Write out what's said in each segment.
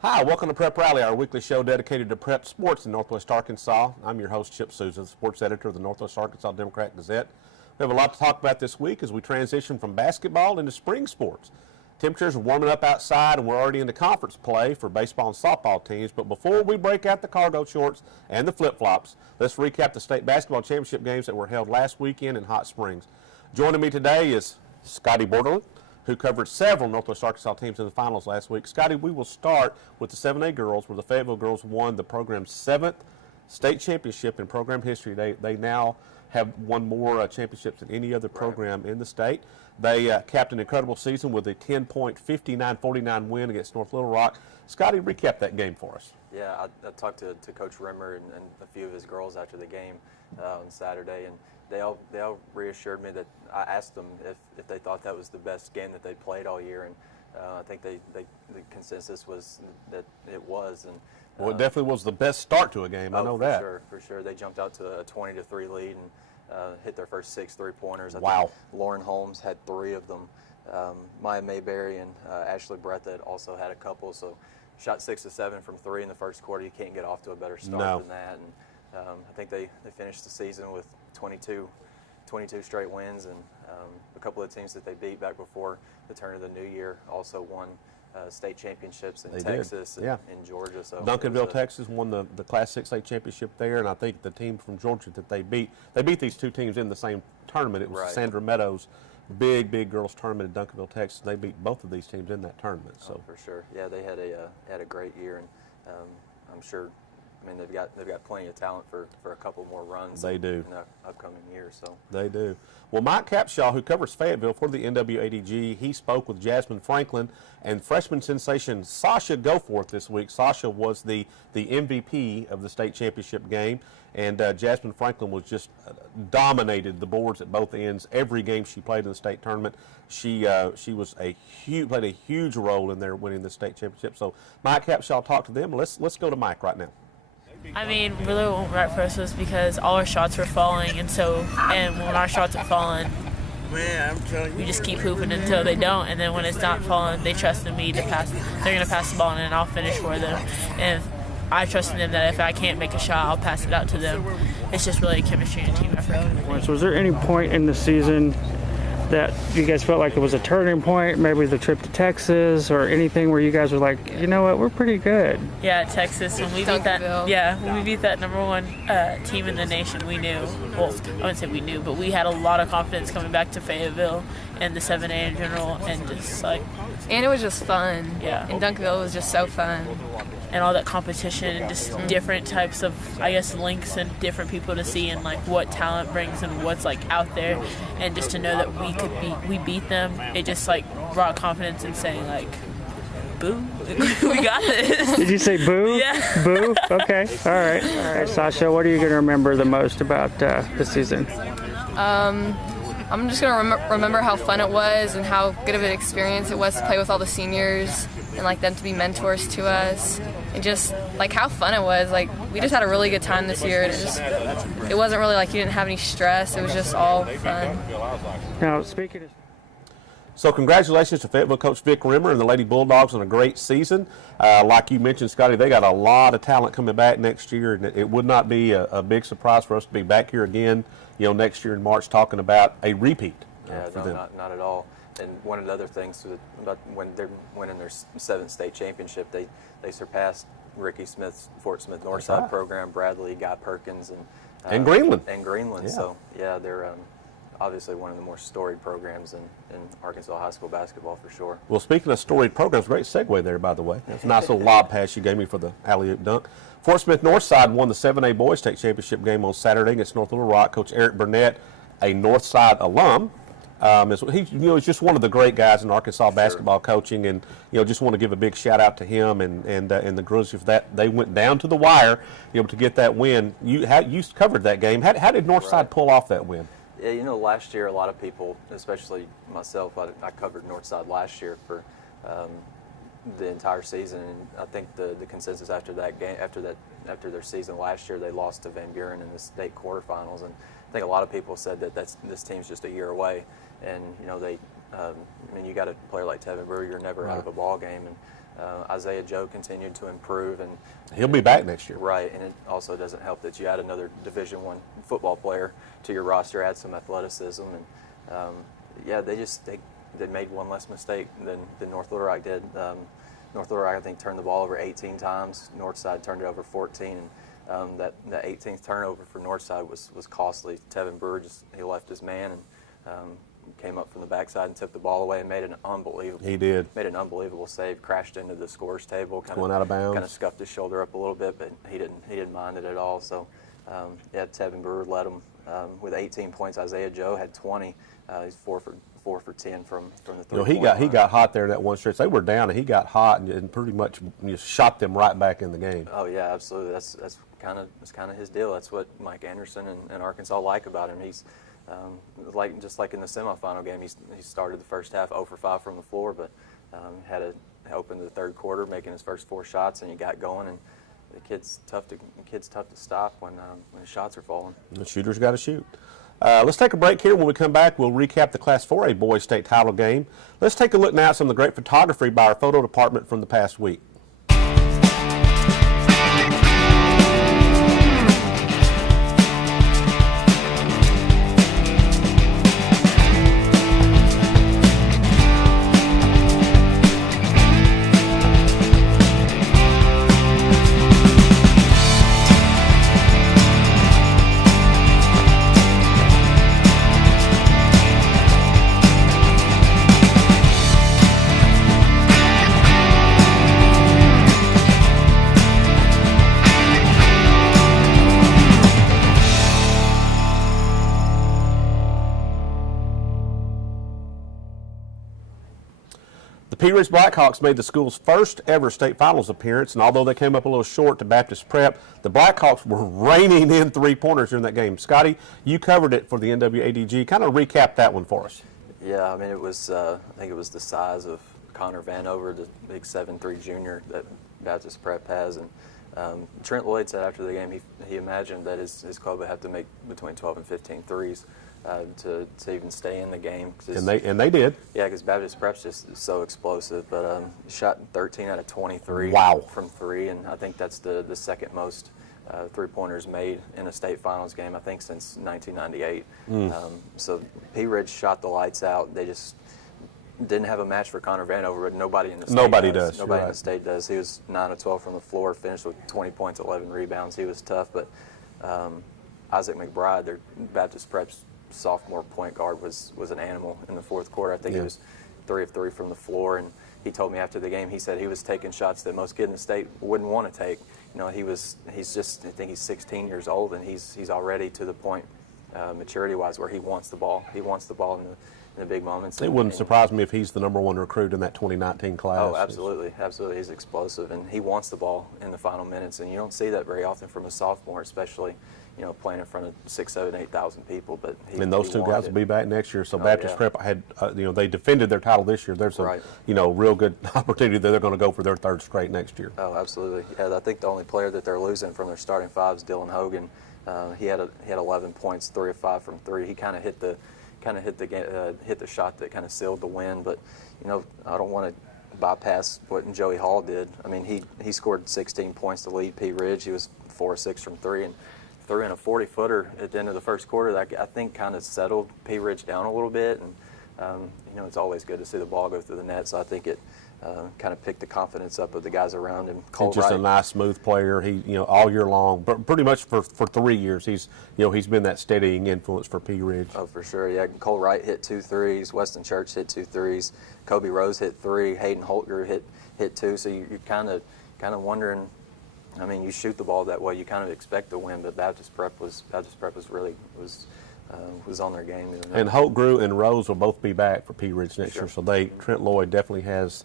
Hi, welcome to Prep Rally, our weekly show dedicated to prep sports in Northwest Arkansas. I'm your host, Chip Souza, the sports editor of the Northwest Arkansas Democrat-Gazette. We have a lot to talk about this week as we transition from basketball into spring sports. Temperatures are warming up outside and we're already into conference play for baseball and softball teams. But before we break out the cargo shorts and the flip-flops, let's recap the state basketball championship games that were held last weekend in Hot Springs. Joining me today is Scotty Borderland, who covered several Northwest Arkansas teams in the finals last week. Scotty, we will start with the 7A girls, where the Fayetteville girls won the program's 7th state championship in program history. They now have won more championships than any other program in the state. They capped an incredible season with a 10-point, 59-49 win against North Little Rock. Scotty, recap that game for us. Yeah, I talked to Coach Rimmer and a few of his girls after the game on Saturday, and they all reassured me that I asked them if they thought that was the best game that they played all year, and I think the consensus was that it was. And well, it definitely was the best start to a game. I know that. For sure. They jumped out to a 20-3 lead and hit their first 6 3-pointers. Wow. Think Lauren Holmes had 3 of them. Maya Mayberry and Ashley Breathed also had a couple. So shot 6 of 7 from 3 in the first quarter. You can't get off to a better start than that. And I think they finished the season with 22 straight wins, and a couple of teams that they beat back before the turn of the new year also won state championships in Texas and in Georgia. So Duncanville, Texas won the Class 6A championship there, and I think the team from Georgia that they beat these two teams in the same tournament. It was Sandra Meadows' big girls tournament in Duncanville, Texas. They beat both of these teams in that tournament. So for sure, yeah, they had a great year, and I'm sure. I mean, they've got plenty of talent for a couple more runs. They do in the upcoming years. So they do. Well, Mike Capshaw, who covers Fayetteville for the NWADG, he spoke with Jasmine Franklin and freshman sensation Sasha Goforth this week. Sasha was the MVP of the state championship game, and Jasmine Franklin was just dominated the boards at both ends. Every game she played in the state tournament, she was played a huge role in their winning the state championship. So Mike Capshaw talked to them. Let's go to Mike right now. I mean, really what went right for us was because all our shots were falling, and when our shots are falling, we just keep hooping until they don't, and then when it's not falling, they trust in me to pass. They're going to pass the ball, and then I'll finish for them. And I trust in them that if I can't make a shot, I'll pass it out to them. It's just really a chemistry and a team effort. So was there any point in the season that you guys felt like it was a turning point, maybe the trip to Texas or anything where you guys were like, you know what, we're pretty good? Yeah, Texas, when we beat that number 1 team in the nation, we knew. Well, I wouldn't say we knew, but we had a lot of confidence coming back to Fayetteville and the 7A in general, and just like. And it was just fun. Yeah. And Duncanville was just so fun. And all that competition and just different types of, I guess, links and different people to see and like what talent brings and what's like out there, and just to know that we beat them, it just like brought confidence in saying like, boo, we got this. Did you say boo? Yeah. Boo? Okay. All right. Sasha, what are you going to remember the most about this season? I'm just going to remember how fun it was and how good of an experience it was to play with all the seniors and like them to be mentors to us, and just like how fun it was. Like we just had a really good time this year, and it wasn't really like you didn't have any stress. It was just all fun. Now, speaking of... So congratulations to Fayetteville coach Vic Rimmer and the Lady Bulldogs on a great season. Like you mentioned, Scotty, they got a lot of talent coming back next year, and it would not be a big surprise for us to be back here again, next year in March talking about a repeat. Not at all. And one of the other things about when they're winning their 7th state championship, they surpassed Ricky Smith's Fort Smith Northside program, Bradley, Guy Perkins, and Greenland. Yeah. So yeah, they're obviously one of the more storied programs in Arkansas high school basketball for sure. Well, speaking of storied programs, great segue there, by the way. It's a nice little lob pass you gave me for the alley-oop dunk. Fort Smith Northside won the 7A boys state championship game on Saturday against North Little Rock. Coach Eric Burnett, a Northside alum, he's just one of the great guys in Arkansas basketball coaching, and just want to give a big shout out to him and the girls for that. They went down to the wire, to get that win. You covered that game. How did Northside pull off that win? Yeah, last year a lot of people, especially myself, I covered Northside last year for the entire season, and I think the consensus after that game, after their season last year, they lost to Van Buren in the state quarterfinals, and I think a lot of people said that this team's just a year away, and you got a player like Tevin Brewer, you're never out of a ball game, and Isaiah Joe continued to improve, and he'll be back next year. Right, and it also doesn't help that you add another Division I football player to your roster, add some athleticism, and yeah, they made one less mistake than North Little Rock did. North Little Rock, I think, turned the ball over 18 times. Northside turned it over 14, and that 18th turnover for Northside was costly. Tevin Brewer he left his man and came up from the backside and took the ball away and made an unbelievable. He did. Made an unbelievable save. Crashed into the scores table. Going out of bounds. Kind of scuffed his shoulder up a little bit, but he didn't mind it at all. So yeah, Tevin Brewer led him with 18 points. Isaiah Joe had 20. He's 4 for 10 from the 3-point line. He got hot there in that one stretch. They were down, and he got hot and pretty much just shot them right back in the game. Oh yeah, absolutely. That's kind of his deal. That's what Mike Anderson and Arkansas like about him. He's just like in the semifinal game, he started the first half 0 for 5 from the floor, but opened the third quarter, making his first 4 shots, and he got going. And the kid's tough to stop when the shots are falling. The shooter's got to shoot. Let's take a break here. When we come back, we'll recap the Class 4A boys state title game. Let's take a look now at some of the great photography by our photo department from the past week. The Pea Ridge Blackhawks made the school's first ever state finals appearance, and although they came up a little short to Baptist Prep, the Blackhawks were raining in three-pointers during that game. Scotty, you covered it for the NWADG. Kind of recap that one for us. Yeah, I mean, it was I think it was the size of Connor Vanover, the big 7'3" junior that Baptist Prep has, and Trent Lloyd said after the game he imagined that his club would have to make between 12 and 15 threes to even stay in the game. And they did. Yeah, because Baptist Prep's just so explosive. But shot 13 out of 23 from 3, and I think that's the second most three-pointers made in a state finals game, I think, since 1998. So Pea Ridge shot the lights out. They just didn't have a match for Connor Vanover, but nobody in the state does. Nobody in the state does. He was 9 of 12 from the floor, finished with 20 points, 11 rebounds. He was tough, but Isaac McBride, their Baptist Prep's sophomore point guard, was an animal in the fourth quarter. I think he was 3 of 3 from the floor, and he told me after the game, he said he was taking shots that most kids in the state wouldn't want to take. You know, he's just, I think he's 16 years old, and he's already to the point maturity-wise where he wants the ball. He wants the ball in the big moments. It wouldn't surprise me if he's the #1 recruit in that 2019 class. Oh, absolutely. Absolutely. He's explosive, and he wants the ball in the final minutes, and you don't see that very often from a sophomore, especially, you know, playing in front of 6,000, 7,000, 8,000 people. But and those two guys will be back next year. So Baptist Prep had, they defended their title this year. There's a, real good opportunity that they're going to go for their third straight next year. Oh, absolutely. Yeah, I think the only player that they're losing from their starting 5 is Dylan Hogan. He had 11 points, 3 of 5 from 3. He kind of hit the shot that kind of sealed the win. But you know, I don't want to bypass what Joey Hall did. I mean, he scored 16 points to lead Pea Ridge. He was 4 of 6 from 3 and threw in a 40-footer at the end of the first quarter that I think kind of settled Pea Ridge down a little bit. And you know, it's always good to see the ball go through the net. So I think it kind of picked the confidence up of the guys around him. He's just a nice, smooth player. He, all year long, but pretty much for 3 years, he's been that steadying influence for Pea Ridge. Oh, for sure. Yeah, Cole Wright hit 2 threes. Weston Church hit 2 threes. Kobe Rose hit 3. Hayden Holtger hit 2. So you're kind of wondering. I mean, you shoot the ball that way, you kind of expect to win. But Baptist Prep was on their game. And Holtgrew and Rose will both be back for Pea Ridge next year. So Trent Lloyd definitely has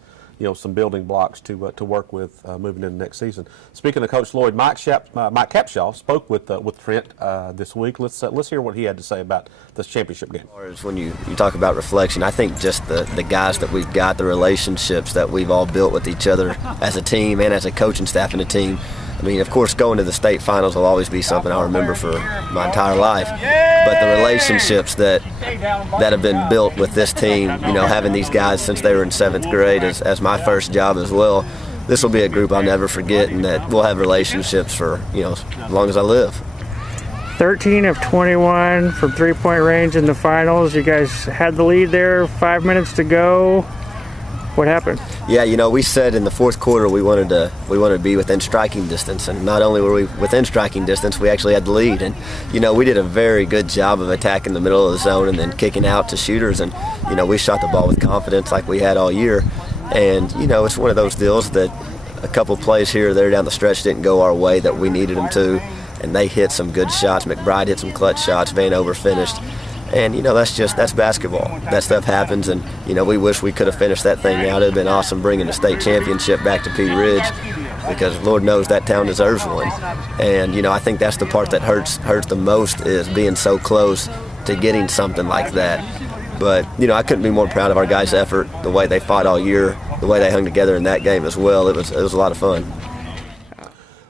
some building blocks to work with moving into next season. Speaking of Coach Lloyd, Mike Capshaw spoke with Trent this week. Let's hear what he had to say about this championship game. When you talk about reflection, I think just the guys that we've got, the relationships that we've all built with each other as a team and as a coaching staff and a team, I mean, of course, going to the state finals will always be something I'll remember for my entire life. But the relationships that have been built with this team, you know, having these guys since they were in 7th grade as my first job as well, this will be a group I'll never forget, and that we'll have relationships for, you know, as long as I live. 13 of 21 from three-point range in the finals. You guys had the lead there, 5 minutes to go. What happened? Yeah, you know, we said in the 4th quarter we wanted to be within striking distance, and not only were we within striking distance, we actually had the lead. And you know, we did a very good job of attacking the middle of the zone and then kicking out to shooters. And you know, we shot the ball with confidence like we had all year. And you know, it's one of those deals that a couple plays here or there down the stretch didn't go our way that we needed them to, and they hit some good shots. McBride hit some clutch shots. Vanover finished. And, you know, that's basketball. That stuff happens, and, you know, we wish we could have finished that thing out. It would have been awesome bringing the state championship back to Pea Ridge, because Lord knows that town deserves one. And, you know, I think that's the part that hurts the most, is being so close to getting something like that. But, you know, I couldn't be more proud of our guys' effort, the way they fought all year, the way they hung together in that game as well. It was a lot of fun.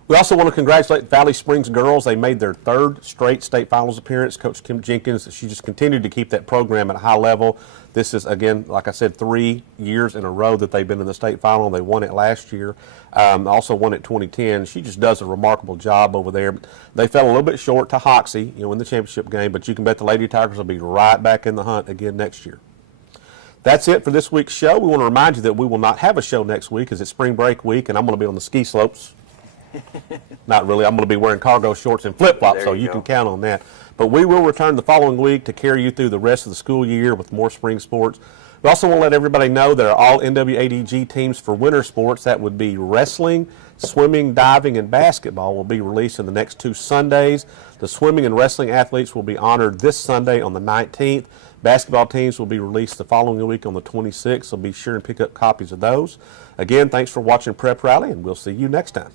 We also want to congratulate Valley Springs girls. They made their 3rd straight state finals appearance. Coach Kim Jenkins, she just continued to keep that program at a high level. This is, again, like I said, 3 years in a row that they've been in the state final. They won it last year, also won it 2010. She just does a remarkable job over there. They fell a little bit short to Hoxie, you know, in the championship game, but you can bet the Lady Tigers will be right back in the hunt again next year. That's it for this week's show. We want to remind you that we will not have a show next week, as it's spring break week, and I'm going to be on the ski slopes. Not really. I'm going to be wearing cargo shorts and flip-flops, so you can count on that. But we will return the following week to carry you through the rest of the school year with more spring sports. We also want to let everybody know that all NWADG teams for winter sports, that would be wrestling, swimming, diving, and basketball, will be released in the next 2 Sundays. The swimming and wrestling athletes will be honored this Sunday on the 19th. Basketball teams will be released the following week on the 26th, so be sure and pick up copies of those. Again, thanks for watching Prep Rally, and we'll see you next time.